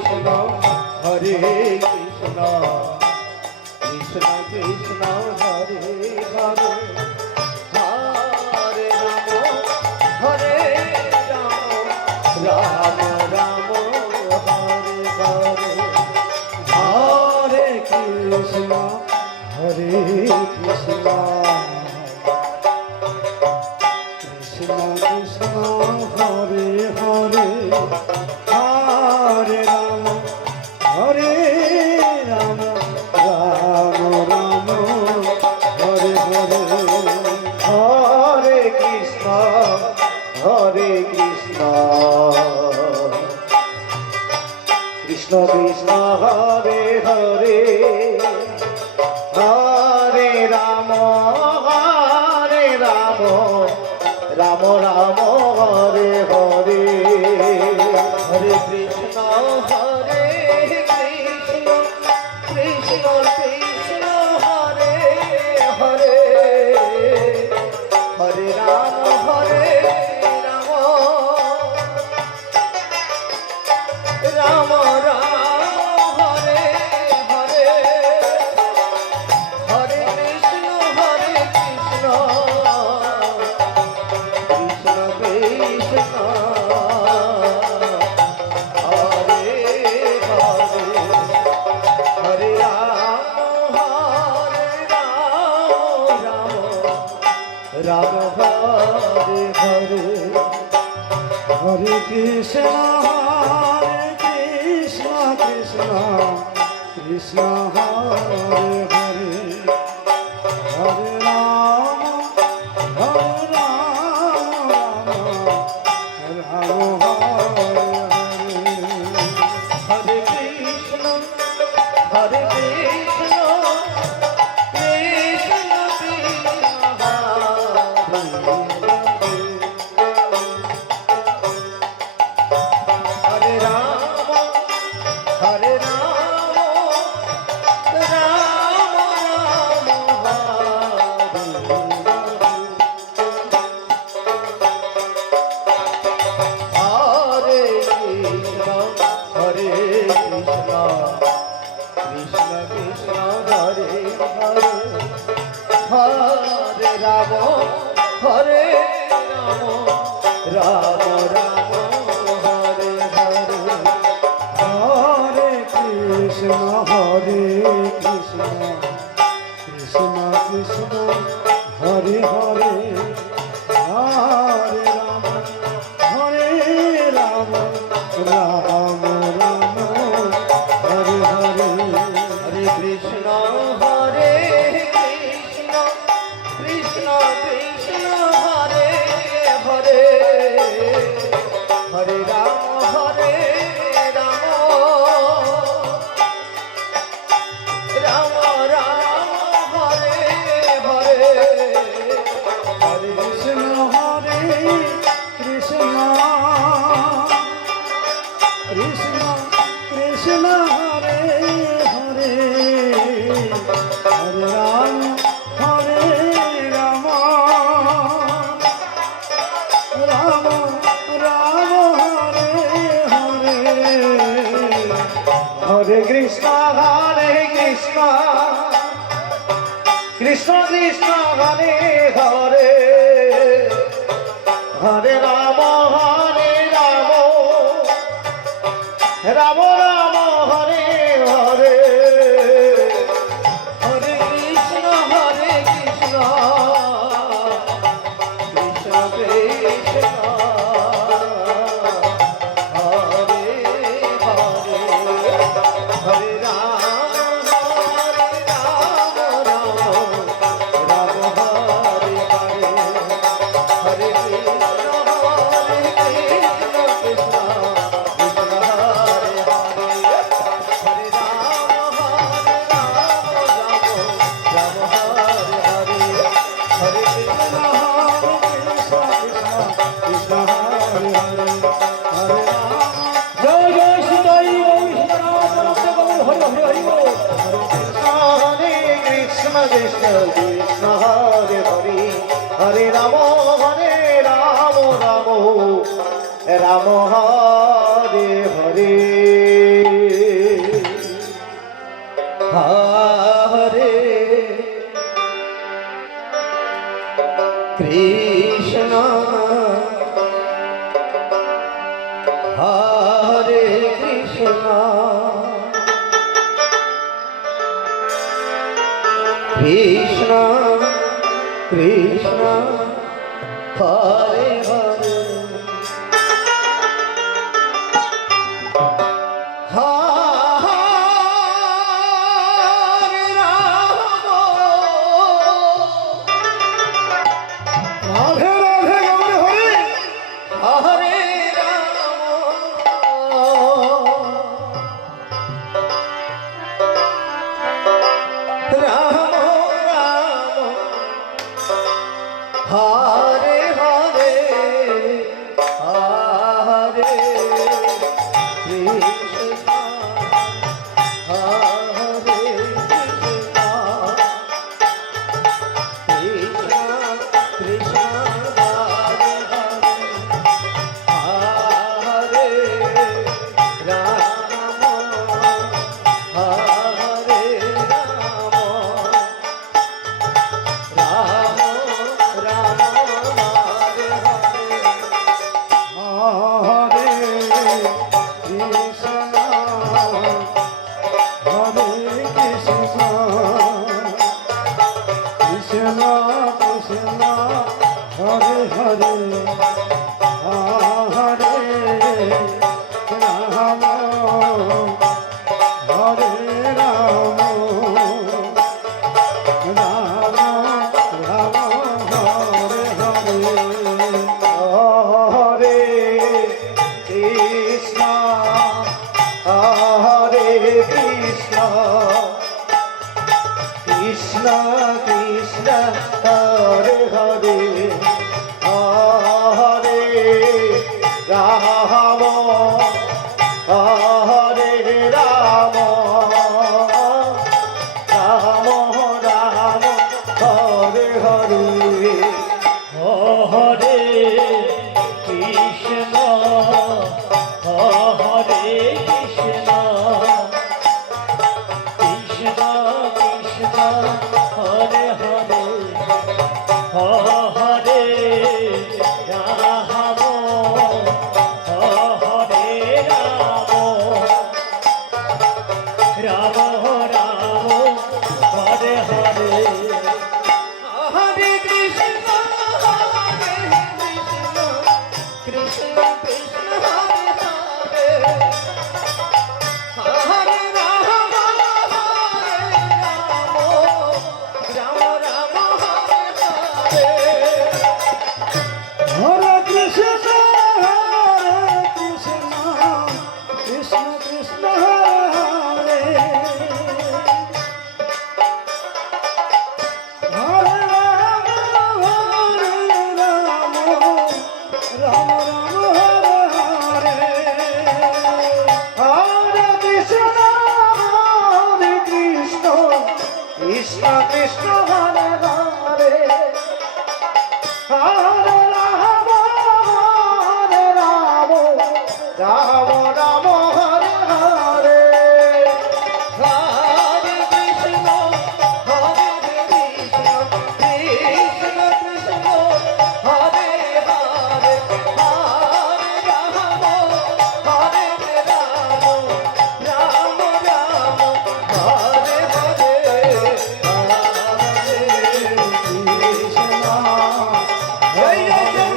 হরে কৃষ্ণ কৃষ্ণ কৃষ্ণ হরে হরে হরে রাম হরে রাম রাম রাম হরে হরে হরে কৃষ্ণ হরে কৃষ্ণ কৃষ্ণ কৃষ্ণ হরে হরে হরে রাম হরে রাম রাম রাম হরে হরে হরে কৃষ্ণ হরে কৃষ্ণ কৃষ্ণ কৃষ্ণ হরে হরে হরে রাম রাম রাম হরে হরে হরে কৃষ্ণ হরে কৃষ্ণ কৃষ্ণ কৃষ্ণ হরে হরে হরে রাম রাম রাম হরে হরে হরে কৃষ্ণ রাম হরে হরে হরে কৃষ্ণ কৃষ্ণ কৃষ্ণ হরে হরে হরে রাম রাম হরে হরে কৃষ্ণ হরে কৃষ্ণ হরে রাম হরে রাম রাম রাম হরে হরে হরে কৃষ্ণ হরে কৃষ্ণ কৃষ্ণ কৃষ্ণ হরে হরে হরে রাম রাম রাম রাম হরে হরে হরে কৃষ্ণ হরে কৃষ্ণ কৃষ্ণ হরে হরে হরে রাম রাম রাম হরে হরে হরে কৃষ্ণ হরে কৃষ্ণ কৃষ্ণ কৃষ্ণ হরে হরে হরে রাম রাম রাম হরে হরে হরে কৃষ্ণ কৃষ্ণ কৃষ্ণ হরে হরে হরে রাম রাম রাম হরে হরে হরে কৃষ্ণ কৃষ্ণ কৃষ্ণ হরে হরে হরে রাম রাম হরে হরে হরে কৃষ্ণ কৃষ্ণ কৃষ্ণ হরে হরে হরে রাম রাম হরে হরে হরে কৃষ্ণ কৃষ্ণ হরে হরে হরে রাম জয় জয় সীতাই হরে হরে হরে কৃষ্ণ কৃষ্ণ কৃষ্ণ হরে হরে হরে রাম রাম রাম হরে হরে হরে কৃষ্ণ কৃষ্ণ কৃষ্ণ হরে হরে হরে রাম রাধে রাধে গৌর হরে হরে রাম রাম রাম হরে হরে হরে কৃষ্ণ হরে কৃষ্ণ কৃষ্ণ হরে হরে রাম হরে রাম রাম রাম হরে হরে কৃষ্ণ হরে কৃষ্ণ কৃষ্ণ কৃষ্ণ হরে হরে হরে রাম হরে রাম রাম রাম হরে হরে হরে কৃষ্ণ হরে কৃষ্ণ কৃষ্ণ কৃষ্ণ হরে হরে হরে রাম হরে রাম রাম রাম হরে হরে হরে কৃষ্ণ হরে কৃষ্ণ কৃষ্ণ কৃষ্ণ হরে হরে হরে রাম হরে রাম রাম রাম হরে হরে হরে কৃষ্ণ হরে কৃষ্ণ কৃষ্ণ কৃষ্ণ হরে হরে হরে রাম হরে রাম রাম রাম হরে হরে হরে কৃষ্ণ কৃষ্ণ কৃষ্ণ হরে হরে রাম রাম রাম হরে হরে হরে কৃষ্ণ কৃষ্ণ কৃষ্ণ হরে হরে হরে রাম রাম রাম হরে হরে হরে কৃষ্ণ কৃষ্ণ কৃষ্ণ হরে হরে হরে রাম হরে রাম রাম রাম হরে হরে হরে কৃষ্ণ জয় জয় জয়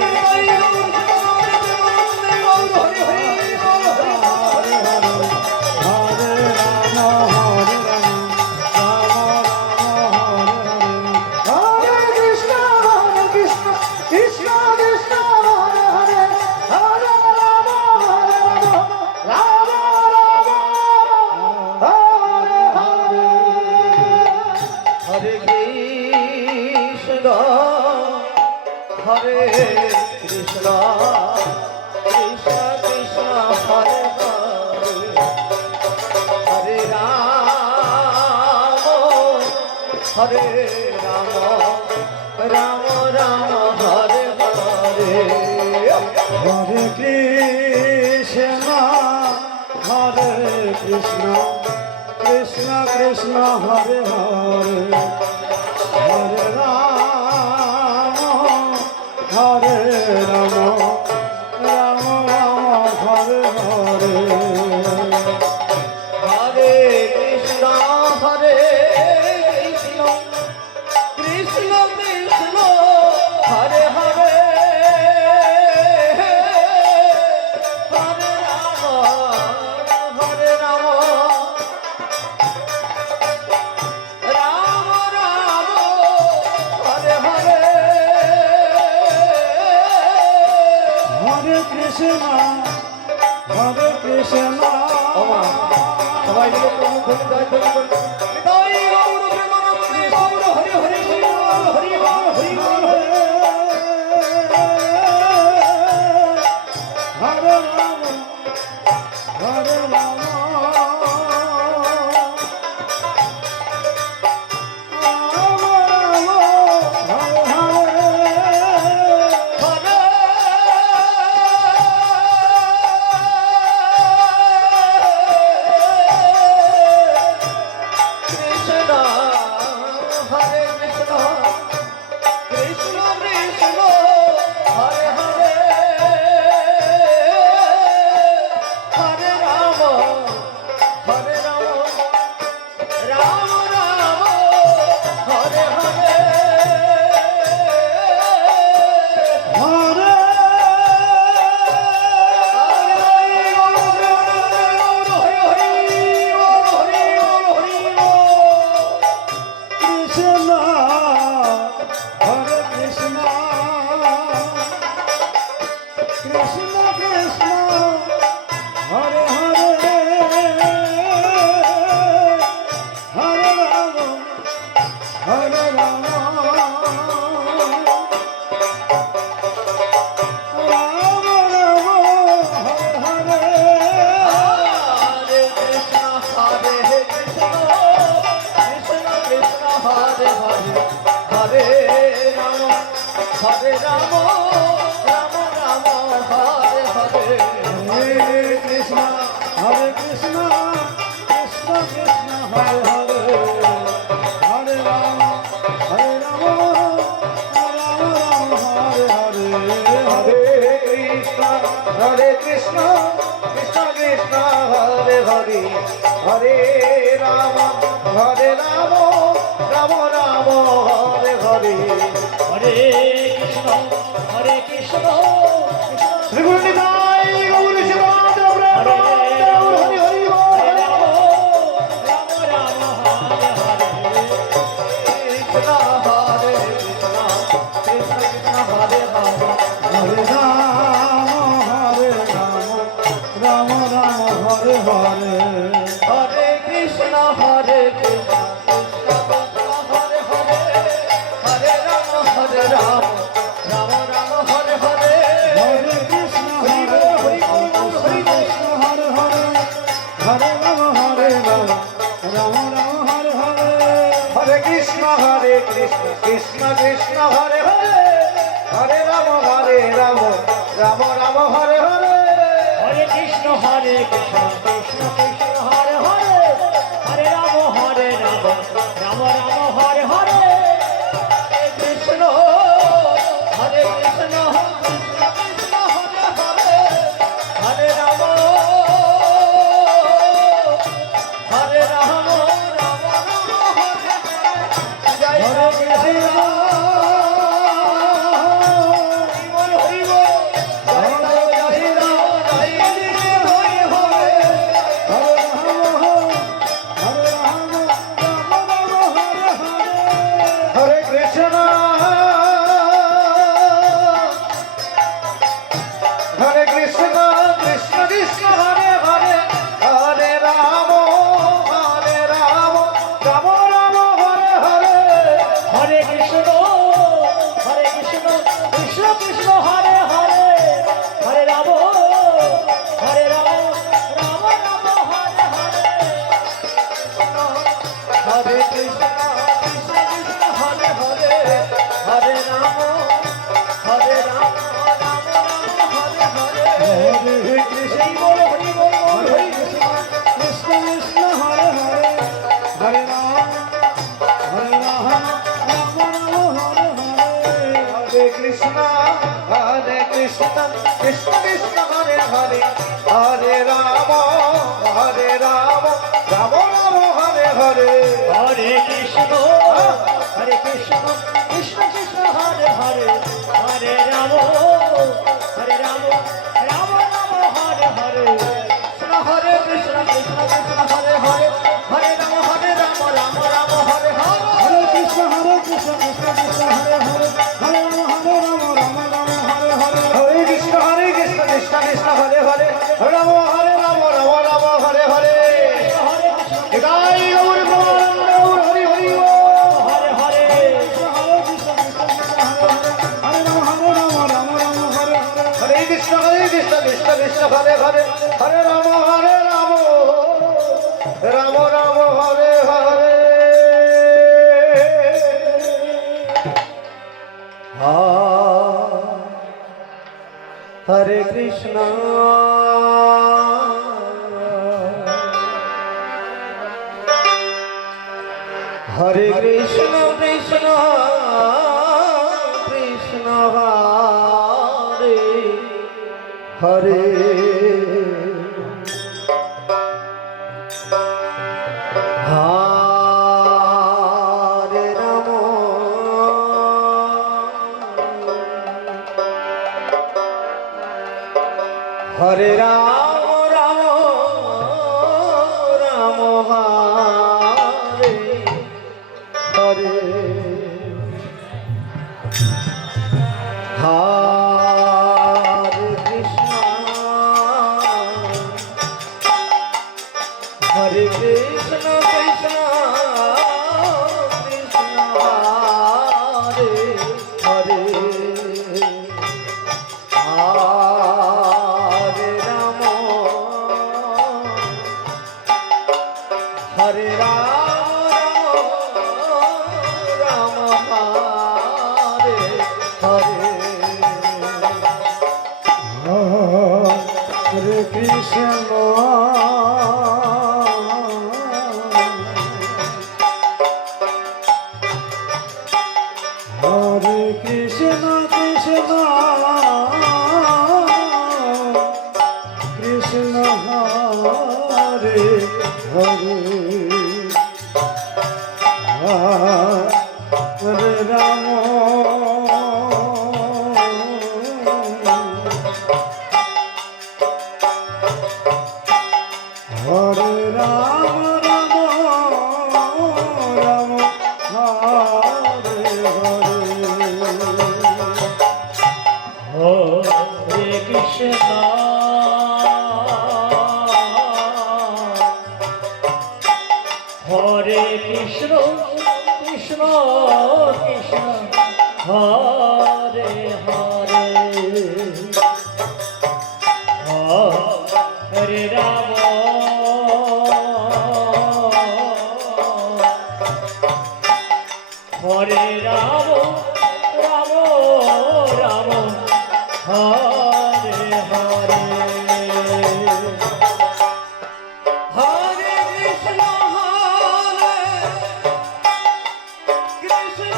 হরে কৃষ্ণ হরে কৃষ্ণ কৃষ্ণ কৃষ্ণ হরে হরে হরে রাম হরে রাম রাম রাম হরে হরে হরে কৃষ্ণ হরে কৃষ্ণ কৃষ্ণ কৃষ্ণ হরে হরে হরে রাম হরে রাম রাম রাম হরে হরে হরে কৃষ্ণ হরে কৃষ্ণ কৃষ্ণ কৃষ্ণ হরে হরে হরে রাম হরে রাম রাম রাম হরে হরে হরে কৃষ্ণ ওমা সবাই মিলে প্রভু ধরে জয় ধরে বলি নিতাই গৌর প্রেমানন্দে গৌর হরি হরি হরি বল হরি বল হরে রাম হরে রাম হরে কৃষ্ণ হরে কৃষ্ণ কৃষ্ণ কৃষ্ণ হরে হরে হরে রাম হরে রাম রাম রাম হরে হরে হরে কৃষ্ণ হরে কৃষ্ণ কৃষ্ণ কৃষ্ণ হরে হরে হরে রাম রাম রাম হরে হরে কৃষ্ণ হরে কৃষ্ণ কৃষ্ণ কৃষ্ণ হরে হরে হরে রাম রাম রাম হরে হরে হরে কৃষ্ণ হরে কৃষ্ণ কৃষ্ণ কৃষ্ণ হরে হরে হরে রাম রাম রাম হরে হরে হরে কৃষ্ণ হরে কৃষ্ণ শ্রী গুরু নিতাই গৌর শিবদেব হরে হরি হরি বল রাম রাম হরে হরে কৃষ্ণ হরে কৃষ্ণ কৃষ্ণ কৃষ্ণ হরে হরে হরে রাম রাম হরে হরে হরে কৃষ্ণ হরে কৃষ্ণ কৃষ্ণ কৃষ্ণ হরে হরে হরে রাম রাম রাম হরে হরে হরে কৃষ্ণ হরে কৃষ্ণ হরে হরে হরে রাম রাম রাম হরে হরে হরে কৃষ্ণ হরে কৃষ্ণ কৃষ্ণ কৃষ্ণ হরে হরে হরে রাম রাম রাম হরে হরে হরে কৃষ্ণ হরে কৃষ্ণ কৃষ্ণ কৃষ্ণ হরে হরে হরে রাম রাম রাম হরে হরে কৃষ্ণ হরে কৃষ্ণ কৃষ্ণ কৃষ্ণ হরে হরে হরে রাম রাম রাম হরে হরে জয় হরে শ্রী কৃষ্ণ হরি বল জয় রাম জয় রাম জয় হরি হরে হরে হরে রাম কৃষ্ণ কৃষ্ণ হরে হরে হরে রাম রাম রাম হরে হরে হরে কৃষ্ণ কৃষ্ণ কৃষ্ণ হরে হরে হরে রাম রাম রাম হরে হরে হরে কৃষ্ণ কৃষ্ণ কৃষ্ণ হরে হরে হরে রাম রাম রাম হরে হরে হরে কৃষ্ণ কৃষ্ণ কৃষ্ণ হরে হরে হরে রাম রাম হরে হরে হরে কৃষ্ণ কৃষ্ণ কৃষ্ণ হরে হরে রাম রাম হরে হরে নিতাই গৌর প্রেমানন্দ গৌর হরি হরি বল। হরে হরে কৃষ্ণ হরে কৃষ্ণ কৃষ্ণ কৃষ্ণ হরে হরে হরে রাম রাম রাম হরে হরে হরে কৃষ্ণ হরে কৃষ্ণ কৃষ্ণ কৃষ্ণ হরে হরে হরে রাম হরে রাম রাম রাম হরে হরে হরে কৃষ্ণ হরে কৃষ্ণ কৃষ্ণ কৃষ্ণ হরে হরে হরে রাম হরে রাম হরে হরে হরে কৃষ্ণ হরে কৃষ্ণ কৃষ্ণ কৃষ্ণ হরে হরে হরে রাম হরে রাম রাম রাম হরে হরে হরে কৃষ্ণ হরে কৃষ্ণ কৃষ্ণ কৃষ্ণ হরে হরে হরে রাম হরে রাম রাম রাম হরে হরে হরে কৃষ্ণ হরে Krishna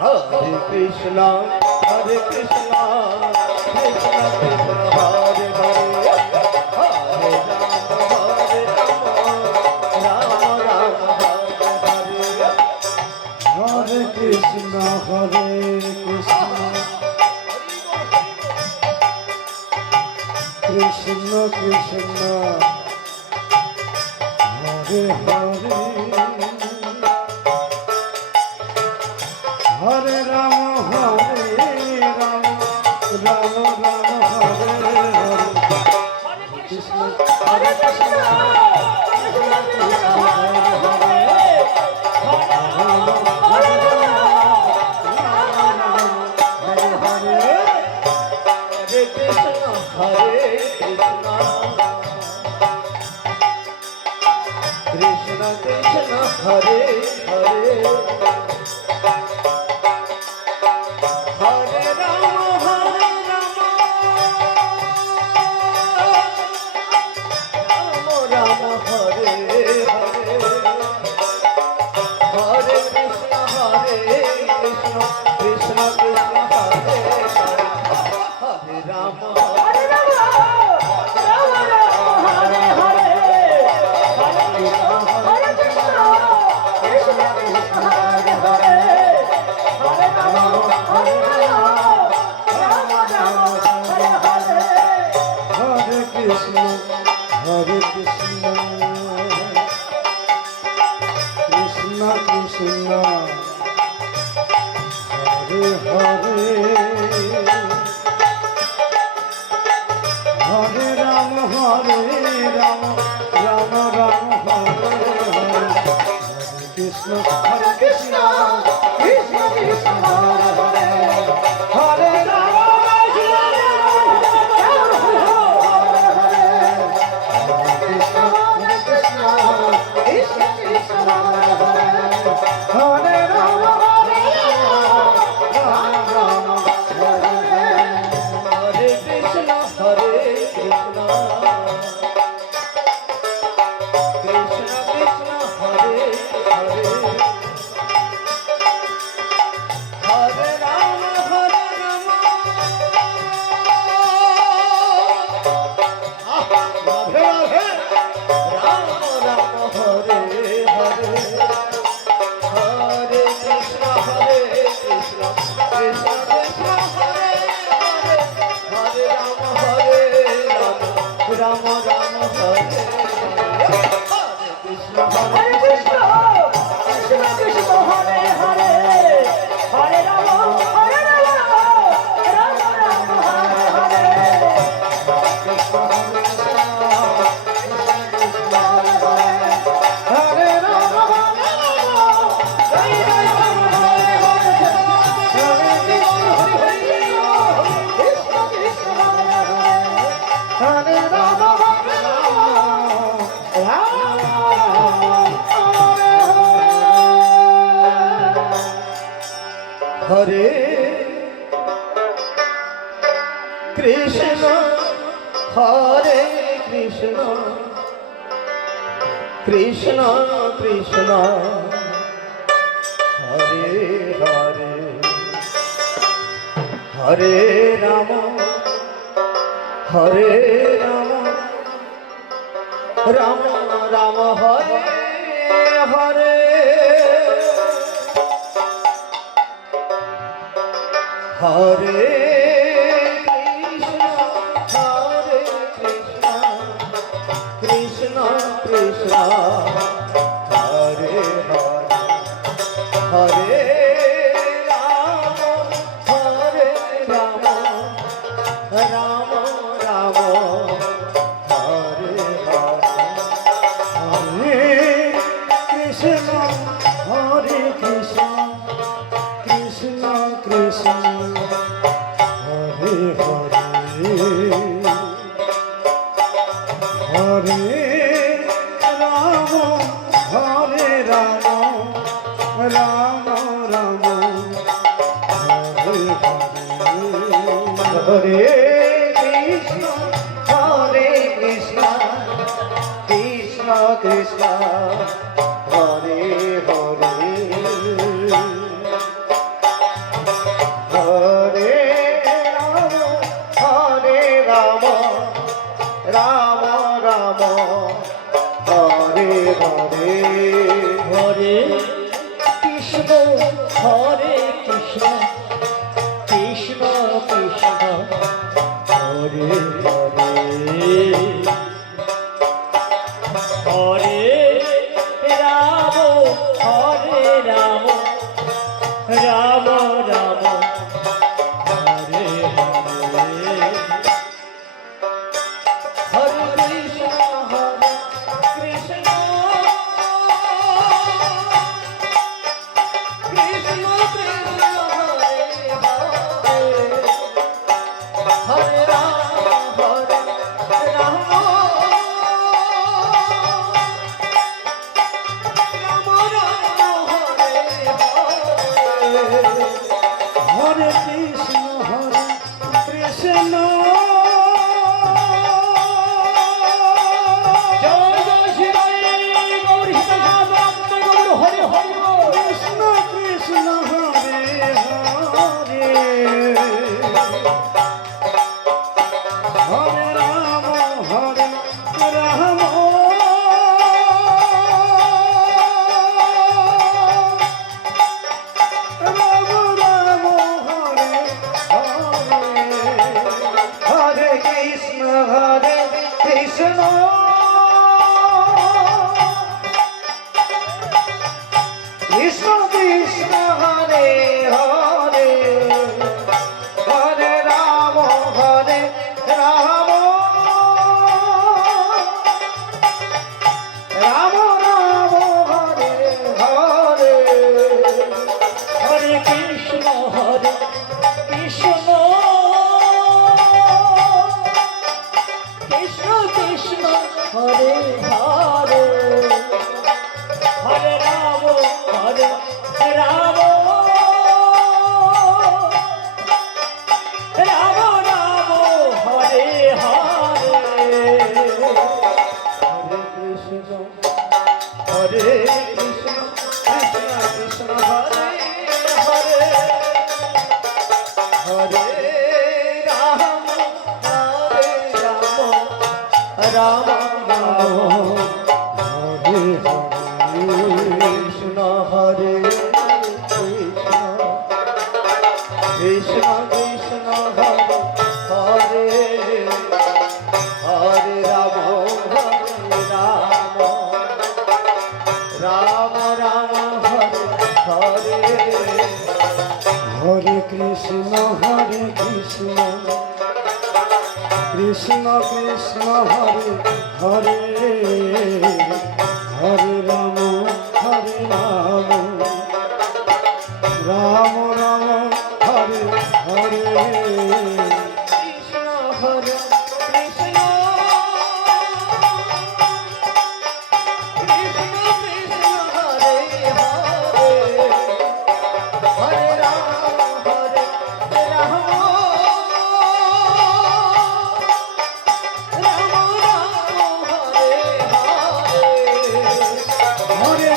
Hare Krishna, Hare Krishna, Krishna Krishna, Hare Hare, Hare Rama, Rama Rama, Hare Hare. Hare Krishna, Hare Krishna, Krishna Krishna, Hare Hare, Hare Rama, Rama Rama, Hare Hare. Krishna, Hare Krishna, Krishna Krishna, Hare Hare, Hare Rama, Hare Rama, Hare Hare. Hare Krishna, Hare Krishna, Krishna Krishna, Hare Hare, Hare Rama, Rama Rama, Hare Hare, Hare Krishna, Hare Krishna, Krishna Krishna, Hare Hare, Hare Rama. Hare Rama, Rama Rama, Hare Hare, Hare Krishna, Krishna Krishna, Hare Hare, Hare Rama, Rama Rama, Hare Hare. Hare Krishna, Hare Krishna, Krishna Krishna, Hare Hare, Hare Rama, Rama Rama, Hare Hare, Hare Krishna, Hare Krishna, Krishna Krishna, Hare Hare, Hare Rama, Hare Krishna, Hare Krishna, Krishna Krishna, Hare Hare, Hare Rama, Hare Rama. Radhe Radhe, Rama Rama, Hare Hare, Hare Krishna, Hare Krishna, Krishna Krishna, Hare Hare, Hare Rama, Hare Rama, Rama Rama, Hare Hare, Hare Krishna, Hare Krishna, Krishna Krishna, Hare Hare, Hare Rama, Rama Rama, Hare Hare. Hare Rama, Hare Rama, Hare Krishna, Hare Krishna, Krishna Krishna, Hare Hare, Hare Rama, Hare Rama, Rama Rama, Hare Hare, Hare Krishna, Hare Krishna, Krishna Krishna, Hare Hare, Hare Rama, Hare Rama, Rama Rama, Hare Hare. Hare Krishna, Hare Krishna, Krishna Krishna, Hare Hare, Hare Rama, Hare Rama, Rama Rama, Hare Hare. Hare Krishna, Hare Krishna, Krishna Krishna, Hare Hare, হরে কৃষ্ণ জয় জয় শিবাই গৌর সীতারাম গৌর হরি হরি বল। কৃষ্ণ কৃষ্ণ হরে হরে হরে রাম রাম রাম হরে কৃষ্ণ হরে কৃষ্ণ কৃষ্ণ হরে হরে হরে রাম রাম রাম হরে হরে হরে কৃষ্ণ কৃষ্ণ কৃষ্ণ হরে হরে হরে রাম রাম রাম হরে হরে কৃষ্ণ হরে কৃষ্ণ কৃষ্ণ কৃষ্ণ হরে হরে হরে রাম হরে রাম রাম রাম হরে হরে হরে কৃষ্ণ কৃষ্ণ কৃষ্ণ কৃষ্ণ হরে হরে হরে রাম রাম হরে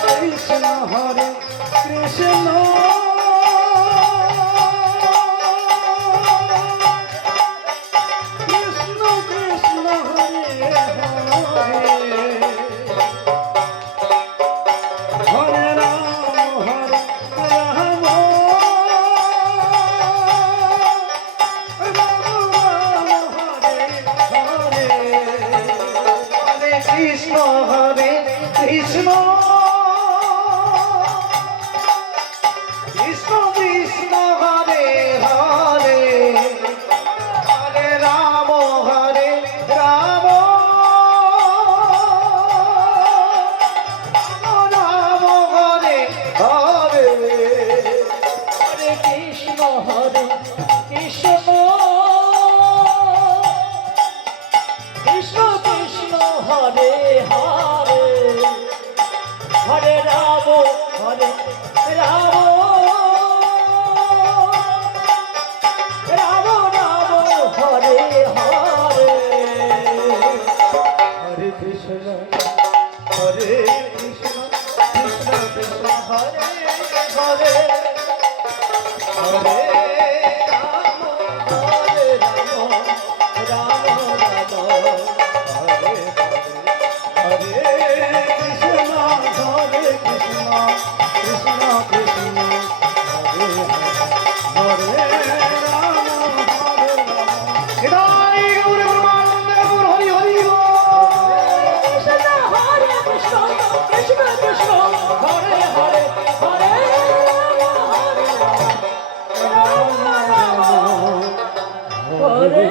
কৃষ্ণ কৃষ্ণ কৃষ্ণ কৃষ্ণ হরে হরে হরে রাম রাম রাম হরে হরে হরে কৃষ্ণ কৃষ্ণ কৃষ্ণ কৃষ্ণ হরে হরে হরে রাম রাম রাম রাম হরে হরে হরে কৃষ্ণ কৃষ্ণ কৃষ্ণ হরে হরে হরে রাম রাম রাম হরে হরে কৃষ্ণ কৃষ্ণ কৃষ্ণ কৃষ্ণ হরে হরে রাম হরে কৃষ্ণ হরে কৃষ্ণ কৃষ্ণ কৃষ্ণ হরে হরে হরে রাম হরে রাম হরে